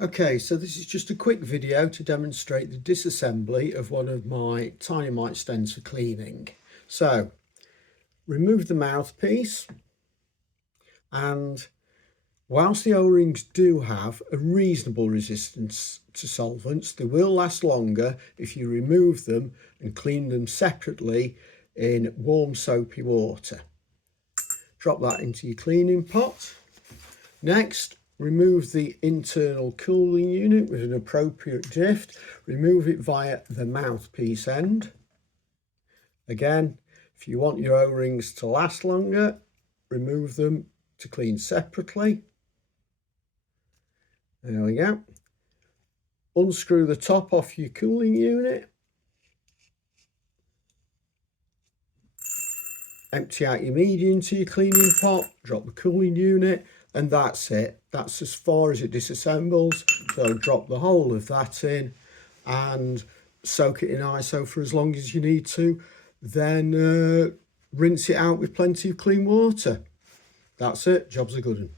Okay, so this is just a quick video to demonstrate the disassembly of one of my TinyMight stands for cleaning. So, remove the mouthpiece, and whilst the O-rings do have a reasonable resistance to solvents, they will last longer if you remove them and clean them separately in warm soapy water. Drop that into your cleaning pot. Next, remove the internal cooling unit with an appropriate drift. Remove it via the mouthpiece end. Again, if you want your O-rings to last longer, remove them to clean separately. There we go. Unscrew the top off your cooling unit. Empty out your media into your cleaning pot, drop the cooling unit, and that's it. That's as far as it disassembles. So drop the whole of that in and soak it in ISO for as long as you need to. Then rinse it out with plenty of clean water. That's it. Job's a good one.